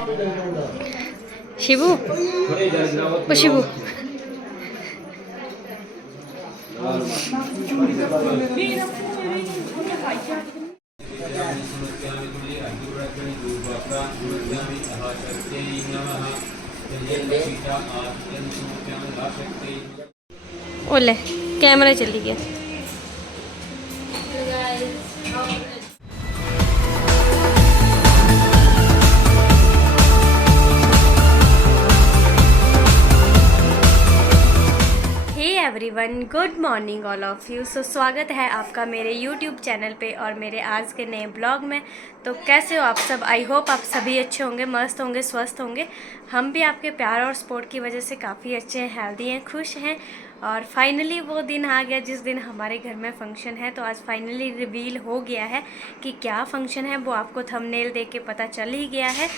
शिबू, ओ शिबू। ओले कैमरा चली गया। Everyone, good morning all of you. So स्वागत है आपका मेरे यूट्यूब चैनल पे और मेरे आज के नए ब्लॉग में। तो कैसे हो आप सब? आई होप आप सभी अच्छे होंगे, मस्त होंगे, स्वस्थ होंगे। हम भी आपके प्यार और सपोर्ट की वजह से काफ़ी अच्छे हैं, हेल्दी हैं, खुश हैं। और फाइनली वो दिन आ गया जिस दिन हमारे घर में फ़ंक्शन है। तो आज फाइनली रिवील हो गया है कि क्या फ़ंक्शन है, वो आपको थंबनेल देख के पता चल ही गया है।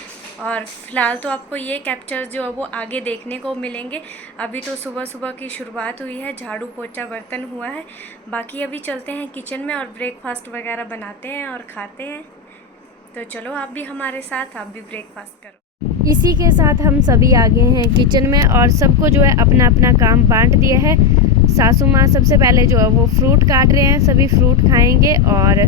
और फ़िलहाल तो आपको ये कैप्चर जो है वो आगे देखने को मिलेंगे। अभी तो सुबह सुबह की शुरुआत हुई है, झाड़ू पोछा बर्तन हुआ है। बाकी अभी चलते हैं किचन में और ब्रेकफास्ट वगैरह बनाते हैं और खाते हैं। तो चलो आप भी हमारे साथ, आप भी ब्रेकफास्ट करो। इसी के साथ हम सभी आ गए हैं किचन में और सबको जो है अपना अपना काम बांट दिया है। सासू माँ सबसे पहले जो है वो फ्रूट काट रहे हैं, सभी फ्रूट खाएंगे। और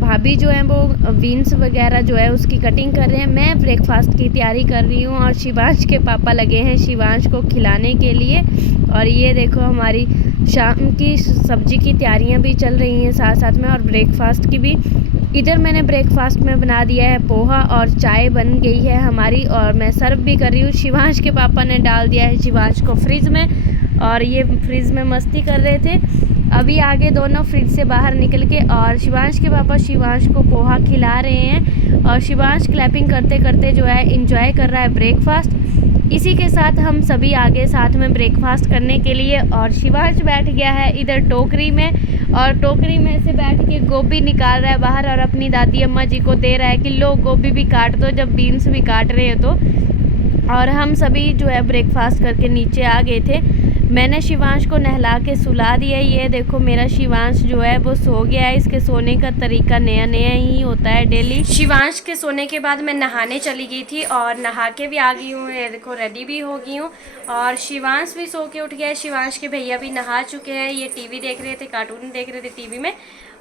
भाभी जो है वो बीन्स वगैरह जो है उसकी कटिंग कर रहे हैं। मैं ब्रेकफास्ट की तैयारी कर रही हूँ और शिवांश के पापा लगे हैं शिवांश को खिलाने के लिए। और ये देखो हमारी शाम की सब्जी की तैयारियाँ भी चल रही हैं साथ साथ में, और ब्रेकफास्ट की भी। इधर मैंने ब्रेकफास्ट में बना दिया है पोहा और चाय बन गई है हमारी, और मैं सर्व भी कर रही हूँ। शिवांश के पापा ने डाल दिया है शिवांश को फ्रिज में और ये फ्रिज में मस्ती कर रहे थे। अभी आगे दोनों फ्रिज से बाहर निकल के और शिवांश के पापा शिवांश को पोहा खिला रहे हैं और शिवांश क्लैपिंग करते करते जो है एंजॉय कर रहा है ब्रेकफास्ट। इसी के साथ हम सभी आगे साथ में ब्रेकफास्ट करने के लिए। और शिवांश बैठ गया है इधर टोकरी में और टोकरी में से बैठ के गोभी निकाल रहा है बाहर और अपनी दादी अम्मा जी को दे रहा है कि लो गोभी भी काट दो जब बीन्स भी काट रहे हो तो। और हम सभी जो है ब्रेकफास्ट करके नीचे आ गए थे। मैंने शिवांश को नहला के सुला दिया। ये देखो मेरा शिवांश जो है वो सो गया है। इसके सोने का तरीका नया नया ही होता है डेली। शिवांश के सोने के बाद मैं नहाने चली गई थी और नहा के भी आ गई हूँ। ये देखो रेडी भी हो गई हूँ और शिवांश भी सो के उठ गया है। शिवांश के भैया भी नहा चुके हैं, ये टीवी देख रहे थे, कार्टून देख रहे थे टीवी में।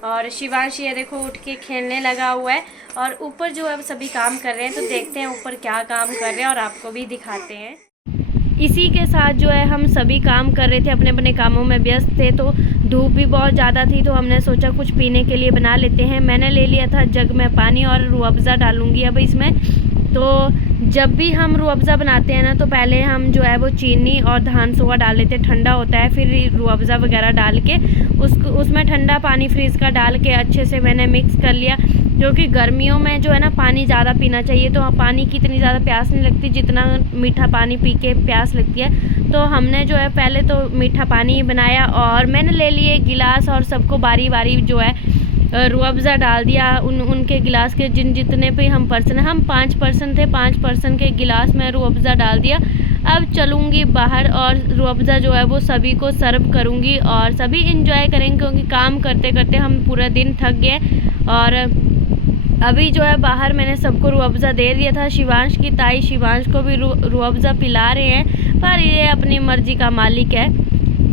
और शिवांश ये देखो उठ के खेलने लगा हुआ है और ऊपर जो है सभी काम कर रहे हैं। तो देखते हैं ऊपर क्या काम कर रहे हैं और आपको भी दिखाते हैं। इसी के साथ जो है हम सभी काम कर रहे थे, अपने अपने कामों में व्यस्त थे। तो धूप भी बहुत ज़्यादा थी तो हमने सोचा कुछ पीने के लिए बना लेते हैं। मैंने ले लिया था जग में पानी और रूह अफ़ज़ा डालूँगी अब इसमें। तो जब भी हम रूह अफ़ज़ा बनाते हैं ना तो पहले हम जो है वो चीनी और धान सोआ डाल लेते हैं, ठंडा होता है, फिर रूह अफ़ज़ा वगैरह डाल के उसमें ठंडा पानी फ्रीज़ का डाल के अच्छे से मैंने मिक्स कर लिया। क्योंकि गर्मियों में जो है ना पानी ज़्यादा पीना चाहिए, तो पानी की इतनी ज़्यादा प्यास नहीं लगती जितना मीठा पानी पी के प्यास लगती है। तो हमने जो है पहले तो मीठा पानी ही बनाया और मैंने ले लिए गिलास और सबको बारी बारी जो है रूह अफ़ज़ा डाल दिया उनके गिलास के जितने पे हम पर्सन हैं। हम 5 पर्सन थे, 5 पर्सन के गिलास में रूह अफ़ज़ा डाल दिया। अब चलूँगी बाहर और रूह अफ़ज़ा जो है वो सभी को सर्व करूँगी और सभी इंजॉय करेंगे क्योंकि काम करते करते हम पूरा दिन थक गए। और अभी जो है बाहर मैंने सबको रूह अफ़ज़ा दे दिया था। शिवांश की ताई शिवांश को भी रूह अफ़ज़ा पिला रहे हैं, पर ये अपनी मर्ज़ी का मालिक है।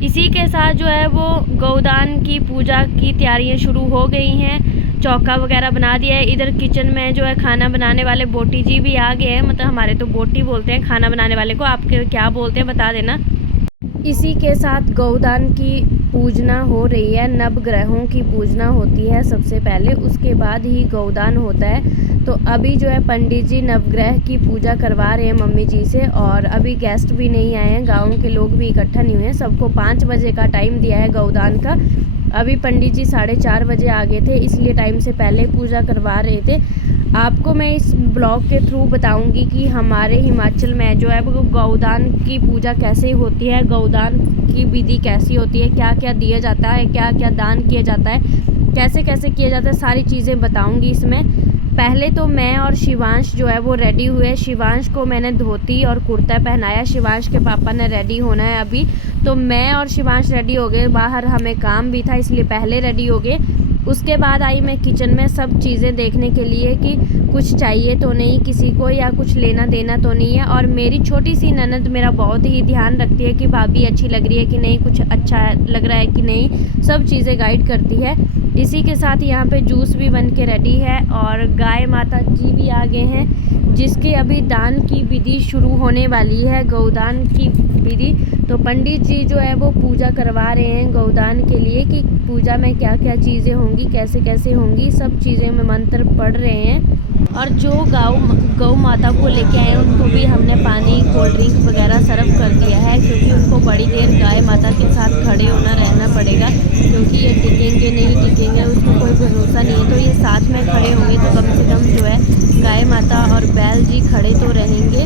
इसी के साथ जो है वो गौदान की पूजा की तैयारियां शुरू हो गई हैं। चौका वगैरह बना दिया है। इधर किचन में जो है खाना बनाने वाले बोटी जी भी आ गए हैं। मतलब हमारे तो बोटी बोलते हैं खाना बनाने वाले को, आपके क्या बोलते हैं बता देना। इसी के साथ गौदान की पूजना हो रही है। नवग्रहों की पूजना होती है सबसे पहले, उसके बाद ही गौदान होता है। तो अभी जो है पंडित जी नवग्रह की पूजा करवा रहे हैं मम्मी जी से। और अभी गेस्ट भी नहीं आए हैं, गांव के लोग भी इकट्ठा नहीं हुए हैं। सबको 5 बजे का टाइम दिया है गौदान का। अभी पंडित जी 4:30 बजे आ गए थे, इसलिए टाइम से पहले पूजा करवा रहे थे। आपको मैं इस ब्लॉग के थ्रू बताऊंगी कि हमारे हिमाचल में जो है वो गौदान की पूजा कैसे होती है, गौदान की विधि कैसी होती है, क्या क्या दिया जाता है, क्या क्या दान किया जाता है, कैसे कैसे किया जाता है, सारी चीज़ें बताऊंगी इसमें। पहले तो मैं और शिवांश जो है वो रेडी हुए। शिवांश को मैंने धोती और कुर्ता पहनाया। शिवांश के पापा ने रेडी होना है अभी, तो मैं और शिवांश रेडी हो गए। बाहर हमें काम भी था इसलिए पहले रेडी हो गए। उसके बाद आई मैं किचन में सब चीज़ें देखने के लिए कि कुछ चाहिए तो नहीं किसी को या कुछ लेना देना तो नहीं है। और मेरी छोटी सी ननद मेरा बहुत ही ध्यान रखती है कि भाभी अच्छी लग रही है कि नहीं, कुछ अच्छा लग रहा है कि नहीं, सब चीज़ें गाइड करती है। इसी के साथ यहाँ पे जूस भी बन के रेडी है और गाय माता जी भी आ गए हैं, जिसकी अभी दान की विधि शुरू होने वाली है, गौदान की विधि। तो पंडित जी जो है वो पूजा करवा रहे हैं गौदान के लिए कि पूजा में क्या क्या चीज़ें होंगी, कैसे कैसे होंगी, सब चीज़ें में मंत्र पढ़ रहे हैं। और जो गौ माता को लेके आए उनको भी हमने पानी कोल्ड ड्रिंक वगैरह सर्व कर दिया है, क्योंकि उनको बड़ी देर गाय माता के साथ खड़े होना रहना पड़ेगा, क्योंकि ये टिकेंगे नहीं टिकेंगे उसको कोई भरोसा नहीं है। तो ये साथ में खड़े होंगे तो कम से कम जो है गाय माता और बैल जी खड़े तो रहेंगे।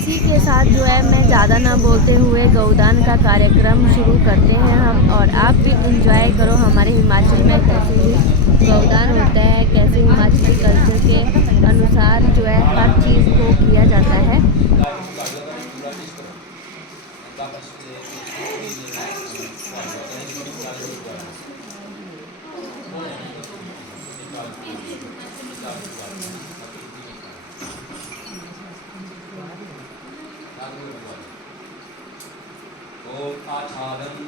इसी के साथ जो है मैं ज़्यादा ना बोलते हुए गौदान का कार्यक्रम शुरू करते हैं हम, और आप भी एंजॉय करो हमारे हिमाचल में कैसे गौदान होता है, कैसे हिमाचली कल्चर के अनुसार जो है हर चीज़ को किया जाता है। ओम आच्छादनं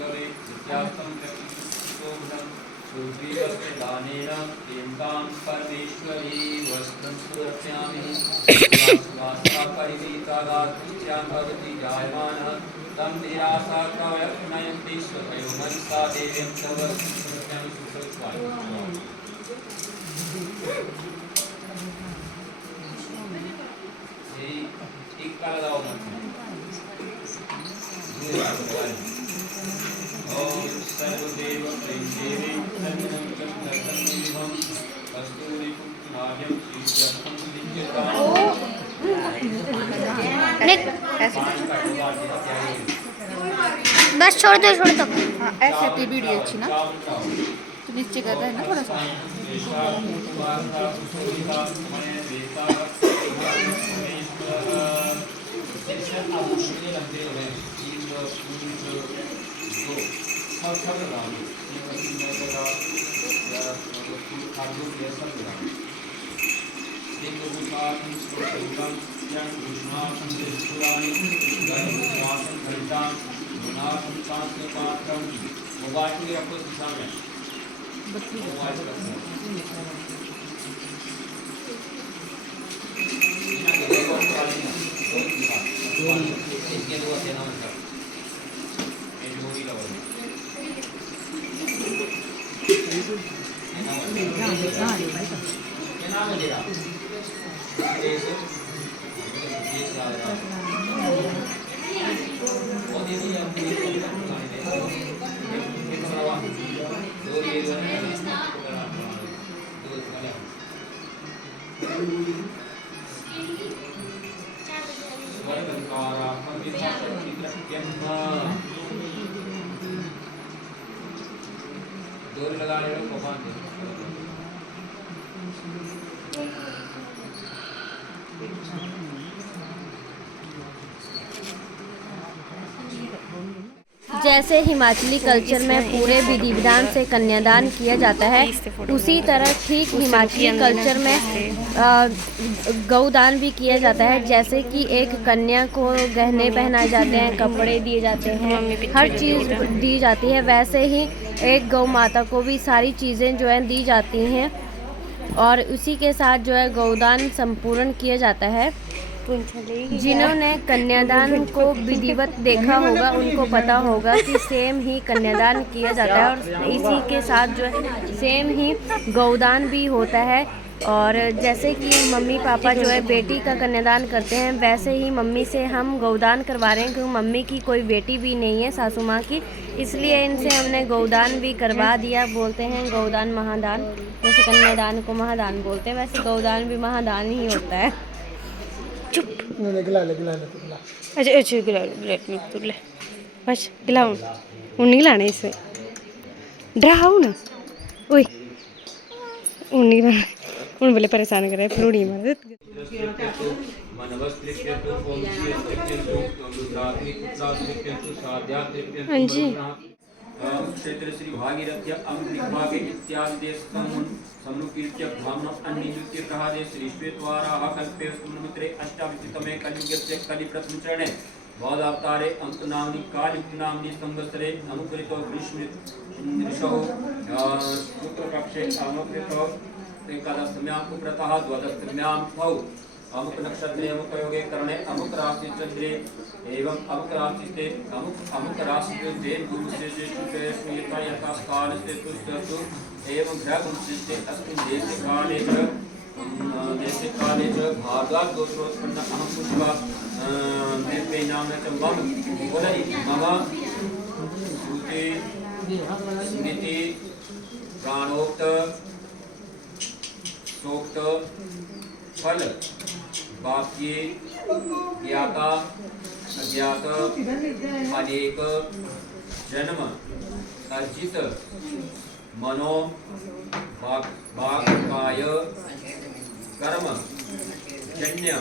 गवे विद्यार्थं प्रतीतोषं सुग्रीवस्य दानेन प्रेमतां परमेश्वरी वस्त्रं सुरक्षामि वासना परिणीतागात्यां भवति जायमानः तं निराशा कवयनयन्ति स्वयो मनसा देवीं तव सुरक्षामि सुखस्वामी। एक काला दाव ओम सर्वदेव प्रेमदेवी सर्वमंगलं नरकं कस्तूरी कुमार्यं श्रीजगतं दिव्यतां। बस छोड़ दो हाँ ऐसे अपनी वीडियो अच्छी ना तो नीचे करता है ना थोड़ा सा। मोबाइल के लिए आपको दिशा में डोरी लगा ले लो कमान दे। जैसे हिमाचली कल्चर में पूरे विधि विधान से कन्यादान किया जाता है, उसी तरह ठीक हिमाचली कल्चर में गौदान भी किया जाता है। जैसे कि एक कन्या को गहने पहनाए जाते हैं, कपड़े दिए जाते हैं, हर चीज़ दी जाती है, वैसे ही एक गौ माता को भी सारी चीज़ें जो हैं दी जाती हैं। और उसी के साथ जो है गौदान संपूर्ण किया जाता है। जिन्होंने कन्यादान को विधिवत देखा होगा उनको पता होगा कि सेम ही कन्यादान किया जाता है, और इसी के साथ जो है सेम ही गौदान भी होता है। और जैसे कि मम्मी पापा जो है बेटी का कन्यादान करते हैं, वैसे ही मम्मी से हम गौदान करवा रहे हैं, क्योंकि मम्मी की कोई बेटी भी नहीं है सासू माँ की, इसलिए इनसे हमने गौदान भी करवा दिया। बोलते हैं गौदान महादान, जैसे कन्यादान को महादान बोलते हैं, वैसे गौदान भी महादान ही होता है। चुप अच्छा अच्छा गिला बस गिलाओ हूँ नहीं गिलाने इसे डराओ ना ओए हूँ नहीं गिलाना हूँ बोले परेशान करे फिर उड़ी मार हाँ जी। क्षेत्र श्री भागीरथ्य अमृतभागे इत्यादि देश सम्मुखीर्त्य ब्राह्मण अन्यजुतिर्ग्रहादे श्री श्वेतवाराः कल्पे स्तुमित्रे अष्टाविंशतितमे कलियुगस्य कलिप्रथम चरणे बौद्धावतारे अंकनाम्नि कालिनाम्नि संवत्सरे अनुकृतो ग्रीष्मऋतौ शुक्लपक्षे अनुकृतो एकादशम्यां उपरतः द्वादशम्यां भौ अमुक नक्षत्रे अमुक योगे करणे अमुक राशि चंद्रे एवं अमुक राशि से अमुक राशि से देव गुरु से शुक्र यथा यथा काल से तुष्टु एवं ग्रह से अस्मिन् देशे काले च भागात् दोषोत्पन्न अहं पुष्पा देवे नाम च मम वदति मम श्रुति स्मृति प्राणोक्त सोक्त फल वाक्ये ज्ञाता अज्ञात अनेक जन्म अर्जित मनो वाक् काय कर्म जन्य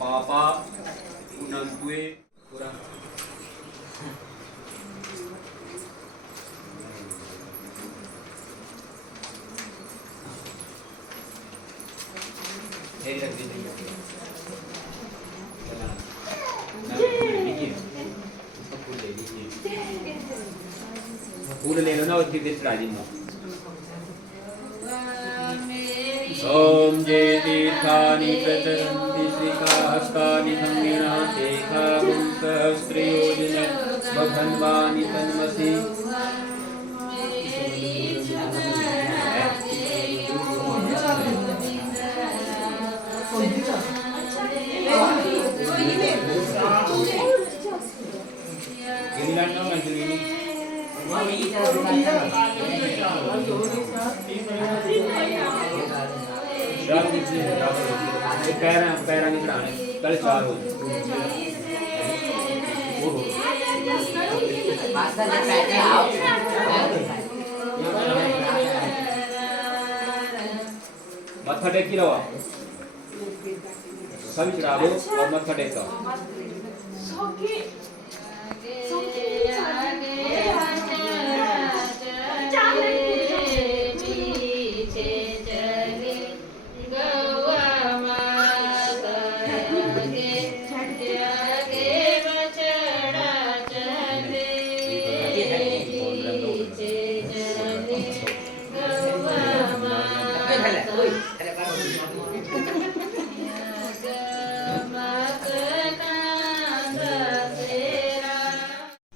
पापा पुनन्त्वे पुरा फूल ले लो ना उसकी दिस राजिंदा ओम जय तीर्थानि प्रचरन्ति श्रीकाहस्तानि धम्मिना तेखागुं सहस्रयोजन बभन्वानि तन्मसि पैरा नहीं चढ़ाने पहले चार हो मत्था टेक रहो सभी चढ़ा लो और मत्था टेक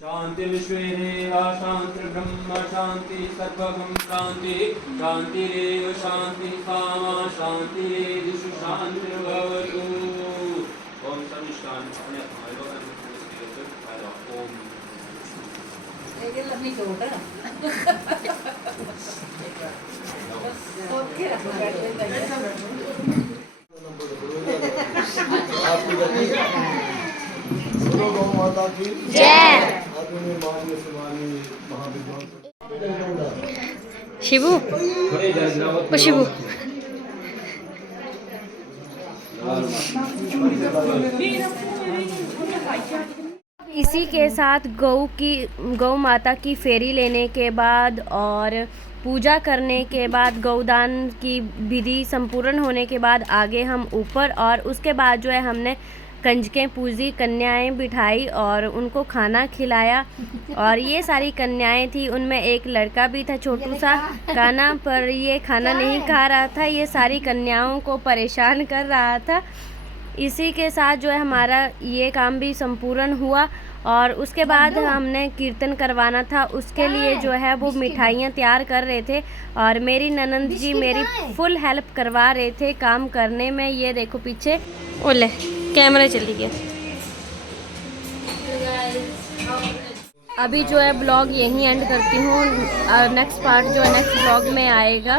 शांति विश्वेदेवा शांति ब्रह्म शांति सर्वगम शांति शांतिरेव शांति कामा शांतिरेषु शांतिर्भवतु ओम समिष्टान अपने ओम ये लम्बी चोट है माता की जय शिबू ओ शिबू इसी के साथ गौ माता की फेरी लेने के बाद और पूजा करने के बाद गौदान की विधि संपूर्ण होने के बाद आगे हम ऊपर और उसके बाद जो है हमने कंजकें पूजी, कन्याएं बिठाई और उनको खाना खिलाया। और ये सारी कन्याएं थी, उनमें एक लड़का भी था छोटू सा काना, पर ये खाना नहीं खा रहा था, ये सारी कन्याओं को परेशान कर रहा था। इसी के साथ जो है हमारा ये काम भी संपूर्ण हुआ। और उसके बाद हमने कीर्तन करवाना था, उसके लिए जो है वो मिठाइयाँ तैयार कर रहे थे और मेरी ननंद जी मेरी फुल हेल्प करवा रहे थे काम करने में। ये देखो पीछे ओले कैमरा चली गया। अभी जो है ब्लॉग यहीं एंड करती हूँ, नेक्स्ट पार्ट जो है नेक्स्ट ब्लॉग में आएगा।